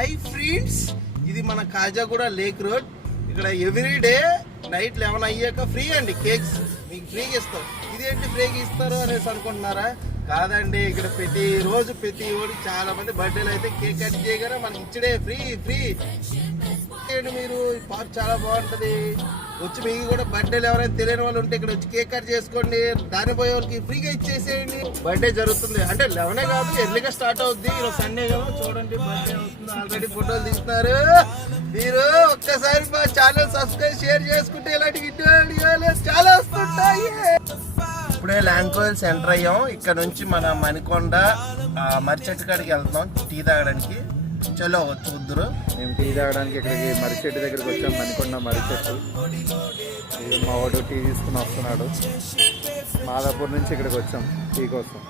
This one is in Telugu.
హై ఫ్రెండ్స్, ఇది మన కాజాగూడ లేక్ రోడ్. ఇక్కడ ఎవ్రీ డే నైట్ 11 అయ్యాక ఫ్రీ అండి కేక్స్, మీకు ఫ్రీగా ఇస్తాం. ఇదేంటి ఫ్రీగా ఇస్తారు అనేసి అనుకుంటున్నారా? కాదండి, ఇక్కడ ప్రతి ఓడి చాలా మంది బర్త్డేలు అయితే కేక్ కట్ చేయగానే మనకి ఇచ్చడే ఫ్రీ. మీరు ఈ పార్క్ చాలా బాగుంటది. వచ్చి మీకు కూడా బర్త్డేలు ఎవరైనా తెలియని వాళ్ళు ఉంటే ఇక్కడ వచ్చి కేక్ కట్ చేసుకోండి. దాని పోయే వాళ్ళకి ఫ్రీగా ఇచ్చేసేయండి. బర్త్డే జరుగుతుంది అంటే 11 కాదు, ఎర్లీగా స్టార్ట్ అవుద్ది. ఈరోజు సండే కదా, చూడండి బర్త్డే అవుతుంది. ఆల్రెడీ ఫోటోలు తీస్తున్నారు. మీరు ఒక్కసారి మా ఛానల్ సబ్స్క్రైబ్ షేర్ చేసుకుంటే ఇలాంటి వీడియోలు చాలా వస్తుంటాయి. ఇప్పుడే ల్యాంకోయిల్స్ ఎంటర్ అయ్యాం. ఇక్కడ నుంచి మన మణికొండ మర్రిచెట్టు కాడికి వెళ్తున్నాం టీ తాగడానికి. చలో చూద్దురు. మేము టీ తాగడానికి ఇక్కడికి మర్రిచెట్టు దగ్గరికి వచ్చాం. మణికొండ మర్రిచెట్టు. మా వాడు టీ తీసుకుని వస్తున్నాడు. మాదాపూర్ నుంచి ఇక్కడికి వచ్చాం టీ కోసం.